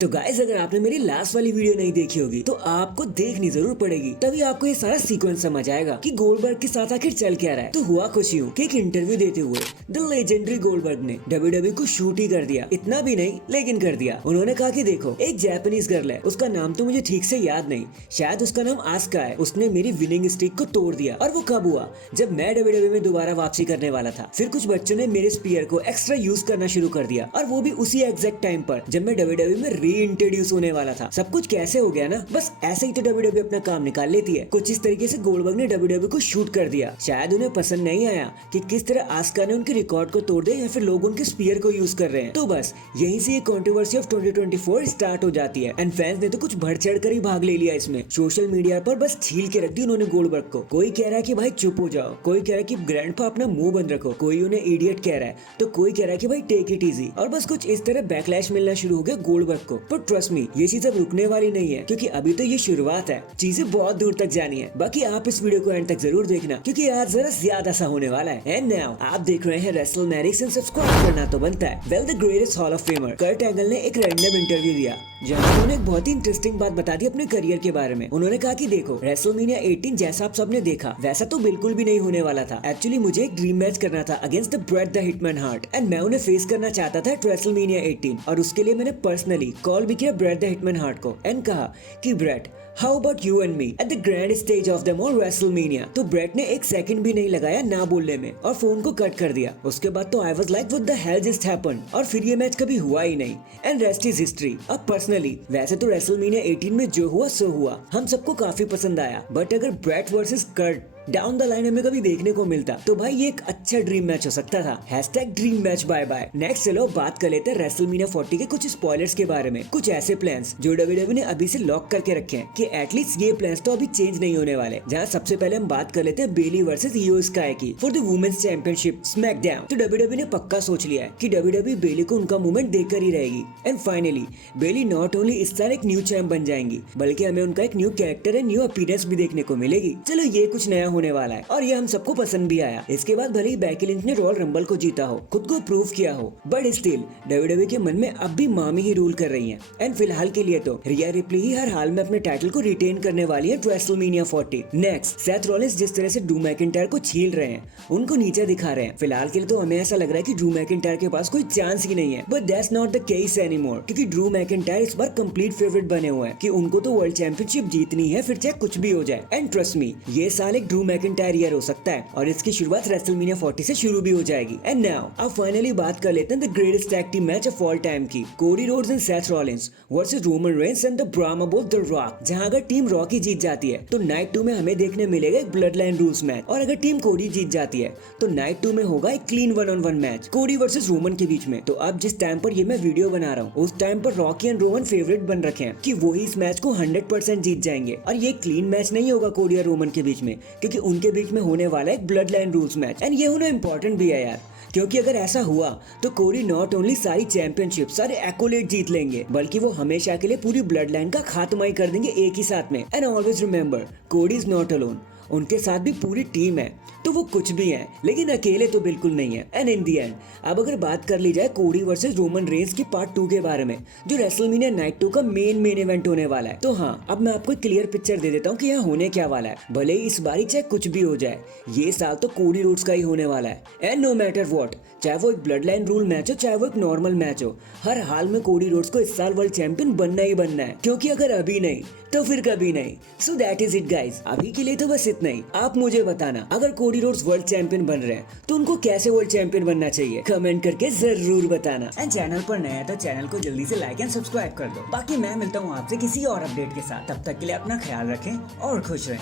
तो गाइस, अगर आपने मेरी लास्ट वाली वीडियो नहीं देखी होगी तो आपको देखनी जरूर पड़ेगी, तभी आपको ये सारा सीक्वेंस समझ आएगा कि गोल्डबर्ग के साथ आखिर चल क्या रहा है। तो हुआ कुछ यूं कि एक इंटरव्यू देते हुए द लेजेंडरी गोल्डबर्ग ने डब्ल्यूडब्ल्यूई को शूट ही कर दिया। इतना भी नहीं, लेकिन कर दिया। उन्होंने कहा कि देखो, एक जापानीज गर्ल है, उसका नाम तो मुझे ठीक से याद नहीं, शायद उसका नाम आस्का है, उसने मेरी विनिंग स्ट्रीक को तोड़ दिया। और वो कब हुआ? जब मैं डब्ल्यूडब्ल्यूई में दोबारा वापसी करने वाला था। फिर कुछ बच्चों ने मेरे स्पीयर को एक्स्ट्रा यूज करना शुरू कर दिया, और वो भी उसी एग्जैक्ट टाइम पर जब मैं डब्ल्यूडब्ल्यूई में री इंट्रोड्यूस होने वाला था। सब कुछ कैसे हो गया ना? बस ऐसे ही तो डब्ल्यूडब्ल्यूई अपना काम निकाल लेती है। कुछ इस तरीके से गोल्डबर्ग ने डब्ल्यूडब्ल्यूई को शूट कर दिया। शायद उन्हें पसंद नहीं आया कि किस तरह आस्का ने उनके रिकॉर्ड को तोड़ दिया, या फिर लोग उनके स्पीयर को यूज कर रहे हैं। तो बस यहीं से ये कंट्रोवर्सी ऑफ 2024 स्टार्ट हो जाती है। एंड फैंस ने तो कुछ बढ़ चढ़ कर ही भाग ले लिया इसमें। सोशल मीडिया पर बस छील के रख दी उन्होंने गोल्डबर्ग को। कोई कह रहा है कि भाई चुप हो जाओ, कोई कह रहा है कि ग्रैंडपा अपना मुंह बंद रखो, कोई उन्हें इडियट कह रहा है, तो कोई कह रहा है कि भाई टेक इट इजी। और बस कुछ इस तरह बैकलैश मिलना शुरू हो गया गोल्डबर्ग को। पर ट्रस्ट मी, ये चीज अब रुकने वाली नहीं है, क्योंकि अभी तो ये शुरुआत है। चीजें बहुत दूर तक जानी है। बाकी आप इस वीडियो को एंड तक जरूर देखना, क्योंकि आज जरा ज्यादा सा होने वाला है। एंड नाउ आप देख रहे हैं रेसलमैनिक्स, एंड सब्सक्राइब करना तो बनता है। Well, the greatest hall of famer Kurt Angle ने एक रैंडम इंटरव्यू दिया, जहां उन्होंने एक बहुत ही इंटरेस्टिंग बात बता दी अपने करियर के बारे में। उन्होंने कहा कि देखो, रेसलमेनिया 18 जैसा आप सबने देखा वैसा तो बिल्कुल भी नहीं होने वाला था। एक्चुअली मुझे एक ड्रीम मैच करना था against the bread the Hitman heart, and मैं उन्हें फेस करना चाहता था रेसलमेनिया 18। और उसके लिए मैंने पर्सनली कॉल भी किया ब्रेट द हिटमैन हार्ट को, एंड कहा कि Bret, how about you and me at the grand stage of them on WrestleMania. तो ब्रेट ने एक सेकंड भी नहीं लगाया ना बोलने में, और फोन को कट कर दिया। उसके बाद तो I was like what the hell just happened, और फिर ये मैच कभी हुआ ही नहीं। And rest is history. अब पर्सनली वैसे तो रेसलमेनिया 18 में जो हुआ सो हुआ, हम सबको काफी पसंद आया। बट अगर Bret versus Kurt down the line हमें कभी देखने को मिलता तो भाई ये एक अच्छा ड्रीम मैच हो सकता था। #Dream match bye bye. Next चलो बात कर लेते हैं रेसलमेनिया 40 के कुछ स्पॉयलर्स के बारे में। कुछ ऐसे प्लान्स जो डब्ल्यूडब्ल्यूई ने अभी से लॉक करके रखे हैं कि एटलीस्ट ये प्लान्स तो अभी चेंज नहीं होने वाले। जहाँ सबसे पहले हम बात कर लेते हैं बेली वर्सेस इयो स्काई की for the women's championship SmackDown. तो डब्ल्यूडब्ल्यूई ने पक्का सोच लिया है कि डब्ल्यूडब्ल्यूई बेली को उनका मूवमेंट देकर ही रहेगी। And finally Bayley not only इस साल एक न्यू चैंप बन जाएंगी, बल्कि हमें उनका एक new character and new appearance भी देखने को मिलेगी। चलो ये कुछ नया होने वाला है, और हम सबको पसंद भी आया। इसके बाद भले ही बेकी लिंच ने रॉयल रंबल को जीता हो, खुद को प्रूव किया हो, बट स्टिल डब्ल्यूडब्ल्यूई के मन में अब भी मामी ही रूल कर रही हैं। एंड फिलहाल के लिए तो रिया रिप्ली ही हर हाल में अपने टाइटल को रिटेन करने वाली है रेसलमेनिया 40। नेक्स्ट, सेथ रॉलिंस जिस तरह से ड्रू मैकिंटायर को छील रहे हैं, उनको नीचे दिखा रहे हैं, फिलहाल के लिए तो हमें ऐसा लग रहा है कि ड्रू मैकिंटायर के पास कोई चांस ही नहीं है। But that's not the case anymore, क्योंकि ड्रू मैकिंटायर इस बार कंप्लीट फेवरेट बने हुए हैं कि उनको तो वर्ल्ड चैंपियनशिप जीतनी है, फिर चाहे कुछ भी हो जाए। एंड ट्रस्ट मी, ये साल एक ड्रू मैकिंटायर ईयर हो सकता है, और इसकी शुरुआत रेसलमेनिया 40 से शुरू भी हो जाएगी। एंड नाउ अब फाइनली बात कर लेते हैं the greatest tag team match of all time की, Cody Rhodes and Seth Rollins versus Roman Reigns and the Brahma bull the Rock. जहां अगर टीम रॉक ही जीत जाती है तो नाइट 2 में हमें देखने मिलेगा एक ब्लड लाइन रूल्स मैच, और अगर टीम कोडी जीत जाती है तो नाइट 2 में होगा एक क्लीन 1-on-1 मैच कोडी वर्सेस रोमन के बीच में। तो अब जिस टाइम पर ये मैं वीडियो बना रहा हूँ, उस टाइम पर रॉकी एंड रोमन फेवरेट बन रखे हैं कि वो ही इस मैच को 100% जीत जाएंगे। और ये क्लीन मैच नहीं होगा कोडी और रोमन के बीच में, क्योंकि उनके बीच में होने वाला एक blood line rules match. And ये होना इंपॉर्टेंट भी है यार, क्योंकि अगर ऐसा हुआ तो कोडी नॉट ओनली सारी चैंपियनशिप, सारे एक्कोलेट जीत लेंगे, बल्कि वो हमेशा के लिए पूरी ब्लड लाइन का खात्मा ही कर देंगे एक ही साथ में। एंड ऑलवेज रिमेंबर, कोडी इज नॉट अलोन, उनके साथ भी पूरी टीम है। तो वो कुछ भी है, लेकिन अकेले तो बिल्कुल नहीं है। एंड इन दी एंड अब अगर बात कर ली जाए कोडी वर्सेस रोमन रेंस की पार्ट 2 के बारे में, जो रेसलमेनिया नाइट 2 का मेन इवेंट होने वाला है, तो हाँ, अब मैं आपको क्लियर पिक्चर दे देता हूँ कि यहाँ होने क्या वाला है। भले ही इस बारी चाहे कुछ भी हो जाए, ये साल तो कोडी रोड्स का ही होने वाला है। एंड नो मैटर व्हाट, चाहे वो एक ब्लड लाइन रूल मैच हो, चाहे वो एक नॉर्मल मैच हो, हर हाल में कोडी रोड्स को इस साल वर्ल्ड चैंपियन बनना ही बनना है, क्योंकि अगर अभी नहीं तो फिर कभी नहीं। So that is it guys, अभी के लिए तो बस इतना ही। आप मुझे बताना, अगर कोडी रोड्स वर्ल्ड चैंपियन बन रहे हैं तो उनको कैसे वर्ल्ड चैंपियन बनना चाहिए, कमेंट करके जरूर बताना। एंड चैनल पर नया है तो चैनल को जल्दी से लाइक एंड सब्सक्राइब कर दो। बाकी मैं मिलता हूँ आपसे किसी और अपडेट के साथ, तब तक के लिए अपना ख्याल रखें और खुश रहें।